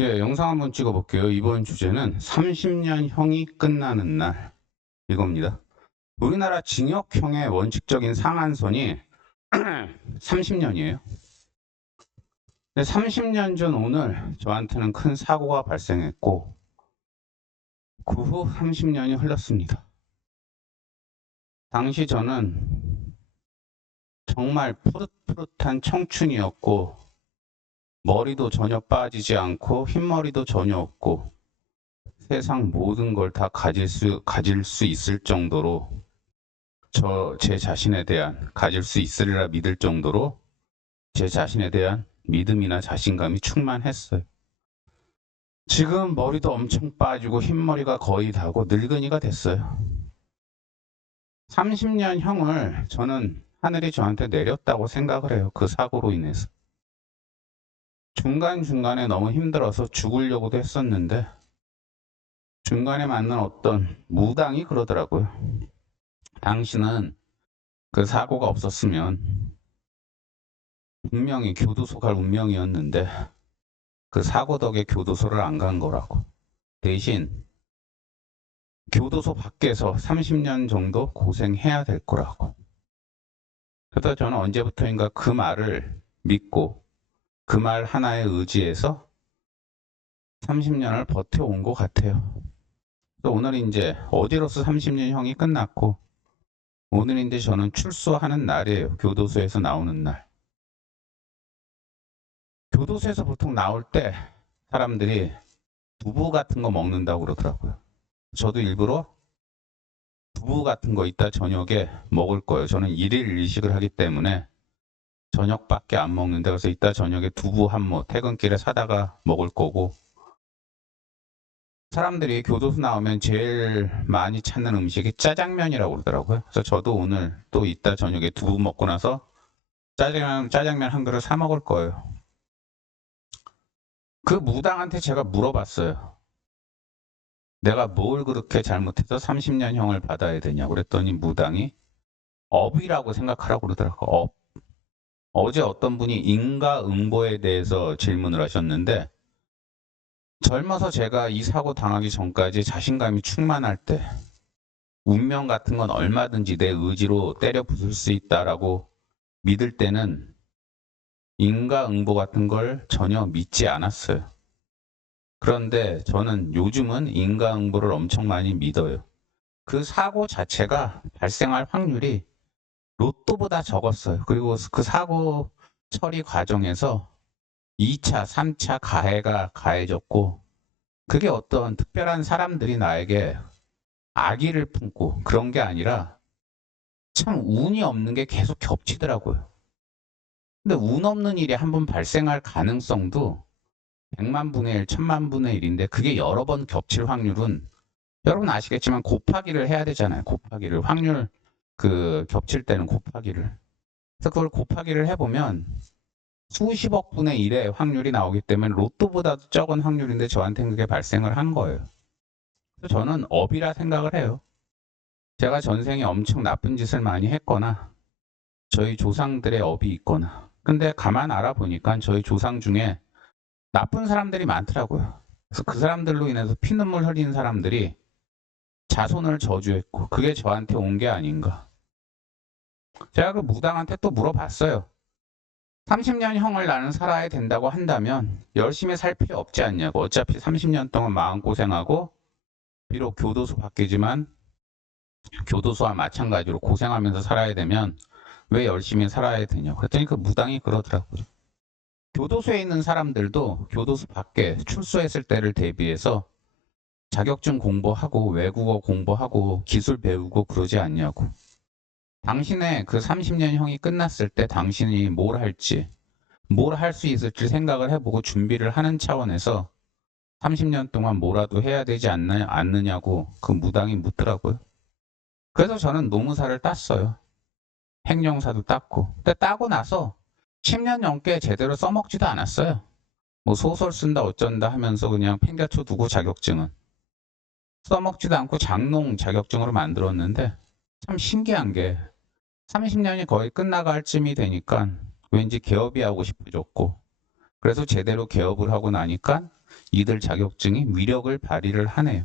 예, 영상 한번 찍어볼게요. 이번 주제는 30년 형이 끝나는 날 이겁니다. 우리나라 징역형의 원칙적인 상한선이 30년이에요. 근데 30년 전 오늘 저한테는 큰 사고가 발생했고 그 후 30년이 흘렀습니다. 당시 저는 정말 푸릇푸릇한 청춘이었고 머리도 전혀 빠지지 않고 흰머리도 전혀 없고 세상 모든 걸 다 가질 수 있을 정도로 제 자신에 대한 가질 수 있으리라 믿을 정도로 제 자신에 대한 믿음이나 자신감이 충만했어요. 지금 머리도 엄청 빠지고 흰머리가 거의 다고 늙은이가 됐어요. 30년 형을 저는 하늘이 저한테 내렸다고 생각을 해요. 그 사고로 인해서. 중간중간에 너무 힘들어서 죽으려고도 했었는데 중간에 만난 어떤 무당이 그러더라고요. 당신은 그 사고가 없었으면 분명히 교도소 갈 운명이었는데 그 사고 덕에 교도소를 안 간 거라고. 대신 교도소 밖에서 30년 정도 고생해야 될 거라고. 그래서 저는 언제부터인가 그 말을 믿고 그 말 하나에 의지해서 30년을 버텨온 것 같아요. 그래서 오늘 이제 어디로서 30년 형이 끝났고 오늘 이제 저는 출소하는 날이에요. 교도소에서 나오는 날. 교도소에서 보통 나올 때 사람들이 두부 같은 거 먹는다고 그러더라고요. 저도 일부러 두부 같은 거 이따 저녁에 먹을 거예요. 저는 일일 일식을 하기 때문에 저녁밖에 안 먹는데 그래서 이따 저녁에 두부 한 모 퇴근길에 사다가 먹을 거고 사람들이 교도소 나오면 제일 많이 찾는 음식이 짜장면이라고 그러더라고요. 그래서 저도 오늘 또 이따 저녁에 두부 먹고 나서 짜장면 한 그릇 사 먹을 거예요. 그 무당한테 제가 물어봤어요. 내가 뭘 그렇게 잘못해서 30년형을 받아야 되냐고 그랬더니 무당이 업이라고 생각하라고 그러더라고요. 업. 어제 어떤 분이 인과응보에 대해서 질문을 하셨는데 젊어서 제가 이 사고 당하기 전까지 자신감이 충만할 때 운명 같은 건 얼마든지 내 의지로 때려 부술 수 있다라고 믿을 때는 인과응보 같은 걸 전혀 믿지 않았어요. 그런데 저는 요즘은 인과응보를 엄청 많이 믿어요. 그 사고 자체가 발생할 확률이 로또보다 적었어요. 그리고 그 사고 처리 과정에서 2차, 3차 가해가 가해졌고 그게 어떤 특별한 사람들이 나에게 악의를 품고 그런 게 아니라 참 운이 없는 게 계속 겹치더라고요. 근데 운 없는 일이 한 번 발생할 가능성도 100만 분의 1, 1000만 분의 1인데 그게 여러 번 겹칠 확률은 여러분 아시겠지만 곱하기를 해야 되잖아요. 곱하기를. 확률 겹칠 때는 곱하기를. 그래서 그걸 곱하기를 해보면 수십억 분의 1의 확률이 나오기 때문에 로또보다도 적은 확률인데 저한테는 그게 발생을 한 거예요. 그래서 저는 업이라 생각을 해요. 제가 전생에 엄청 나쁜 짓을 많이 했거나 저희 조상들의 업이 있거나 근데 가만 알아보니까 저희 조상 중에 나쁜 사람들이 많더라고요. 그래서 그 사람들로 인해서 피눈물 흘리는 사람들이 자손을 저주했고 그게 저한테 온 게 아닌가. 제가 그 무당한테 또 물어봤어요. 30년 형을 나는 살아야 된다고 한다면 열심히 살 필요 없지 않냐고. 어차피 30년 동안 마음고생하고 비록 교도소 밖이지만 교도소와 마찬가지로 고생하면서 살아야 되면 왜 열심히 살아야 되냐고. 그랬더니 그 무당이 그러더라고요. 교도소에 있는 사람들도 교도소 밖에 출소했을 때를 대비해서 자격증 공부하고 외국어 공부하고 기술 배우고 그러지 않냐고. 당신의 그 30년 형이 끝났을 때 당신이 뭘 할지 뭘 할 수 있을지 생각을 해보고 준비를 하는 차원에서 30년 동안 뭐라도 해야 되지 않느냐고 그 무당이 묻더라고요. 그래서 저는 노무사를 땄어요. 행정사도 땄고. 근데 따고 나서 10년 넘게 제대로 써먹지도 않았어요. 뭐 소설 쓴다 어쩐다 하면서 그냥 팽개쳐 두고 자격증은. 써먹지도 않고 장롱 자격증으로 만들었는데 참 신기한 게 30년이 거의 끝나갈 쯤이 되니까 왠지 개업이 하고 싶어졌고 그래서 제대로 개업을 하고 나니까 이들 자격증이 위력을 발휘를 하네요.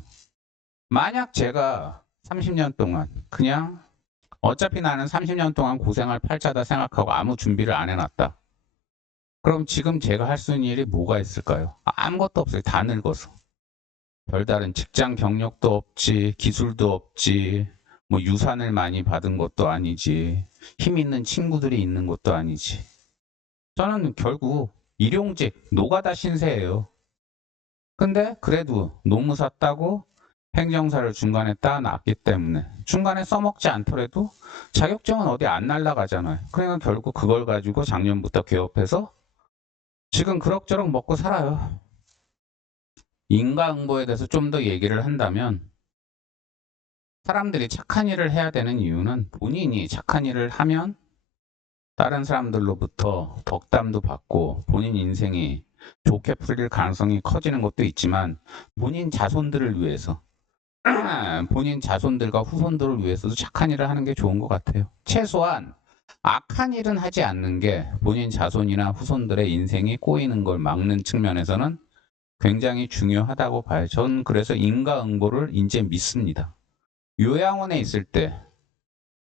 만약 제가 30년 동안 그냥 어차피 나는 30년 동안 고생할 팔자다 생각하고 아무 준비를 안 해놨다. 그럼 지금 제가 할 수 있는 일이 뭐가 있을까요? 아무것도 없어요. 다 늙어서. 별다른 직장 경력도 없지, 기술도 없지, 뭐 유산을 많이 받은 것도 아니지, 힘 있는 친구들이 있는 것도 아니지. 저는 결국 일용직, 노가다 신세예요. 근데 그래도 노무사 따고 행정사를 중간에 따놨기 때문에 중간에 써먹지 않더라도 자격증은 어디 안 날라가잖아요. 그러니까 결국 그걸 가지고 작년부터 개업해서 지금 그럭저럭 먹고 살아요. 인과응보에 대해서 좀 더 얘기를 한다면 사람들이 착한 일을 해야 되는 이유는 본인이 착한 일을 하면 다른 사람들로부터 덕담도 받고 본인 인생이 좋게 풀릴 가능성이 커지는 것도 있지만 본인 자손들을 위해서 본인 자손들과 후손들을 위해서도 착한 일을 하는 게 좋은 것 같아요. 최소한 악한 일은 하지 않는 게 본인 자손이나 후손들의 인생이 꼬이는 걸 막는 측면에서는 굉장히 중요하다고 봐요. 저는 그래서 인과응보를 이제 믿습니다. 요양원에 있을 때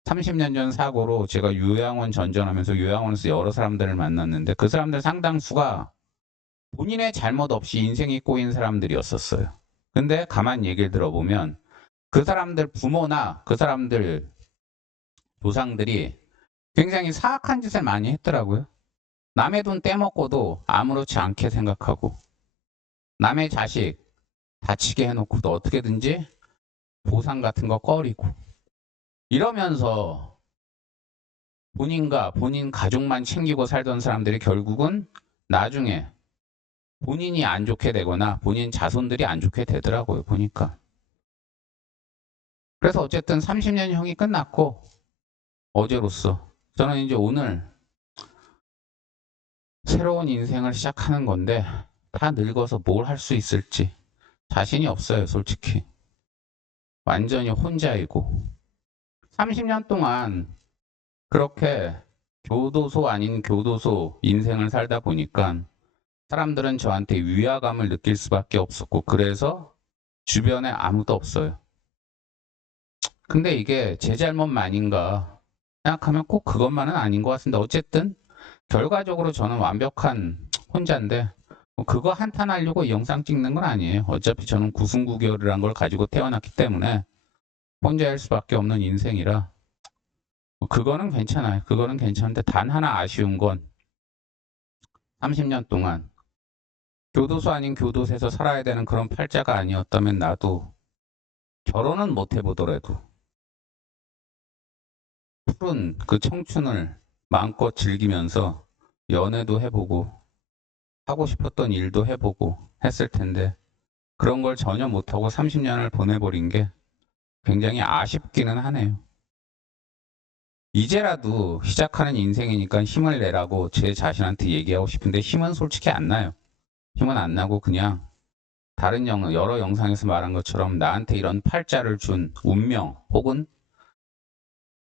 30년 전 사고로 제가 요양원 전전하면서 요양원에서 여러 사람들을 만났는데 그 사람들 상당수가 본인의 잘못 없이 인생이 꼬인 사람들이었었어요. 근데 가만 얘기를 들어보면 그 사람들 부모나 그 사람들 조상들이 굉장히 사악한 짓을 많이 했더라고요. 남의 돈 떼먹고도 아무렇지 않게 생각하고 남의 자식 다치게 해놓고도 어떻게든지 보상 같은 거 꺼리고 이러면서 본인과 본인 가족만 챙기고 살던 사람들이 결국은 나중에 본인이 안 좋게 되거나 본인 자손들이 안 좋게 되더라고요. 보니까. 그래서 어쨌든 30년 형이 끝났고 어제로서 저는 이제 오늘 새로운 인생을 시작하는 건데 다 늙어서 뭘 할 수 있을지 자신이 없어요. 솔직히. 완전히 혼자이고 30년 동안 그렇게 교도소 아닌 교도소 인생을 살다 보니까 사람들은 저한테 위화감을 느낄 수밖에 없었고 그래서 주변에 아무도 없어요. 근데 이게 제 잘못만인가 생각하면 꼭 그것만은 아닌 것 같은데 어쨌든 결과적으로 저는 완벽한 혼자인데 뭐 그거 한탄하려고 이 영상 찍는 건 아니에요. 어차피 저는 구승구결이란 걸 가지고 태어났기 때문에 혼자일 수밖에 없는 인생이라 그거는 괜찮아요. 그거는 괜찮은데 단 하나 아쉬운 건 30년 동안 교도소 아닌 교도소에서 살아야 되는 그런 팔자가 아니었다면 나도 결혼은 못 해보더라도 푸른 그 청춘을 마음껏 즐기면서 연애도 해보고 하고 싶었던 일도 해보고 했을 텐데 그런 걸 전혀 못하고 30년을 보내버린 게 굉장히 아쉽기는 하네요. 이제라도 시작하는 인생이니까 힘을 내라고 제 자신한테 얘기하고 싶은데 힘은 솔직히 안 나요. 힘은 안 나고 그냥 다른 여러 영상에서 말한 것처럼 나한테 이런 팔자를 준 운명 혹은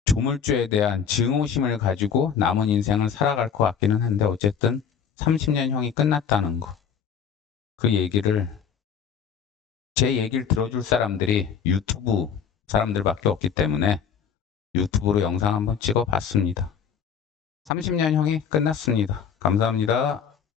조물주에 대한 증오심을 가지고 남은 인생을 살아갈 것 같기는 한데 어쨌든 30년 형이 끝났다는 거. 그 얘기를 제 얘기를 들어줄 사람들이 유튜브 사람들밖에 없기 때문에 유튜브로 영상 한번 찍어 봤습니다. 30년 형이 끝났습니다. 감사합니다.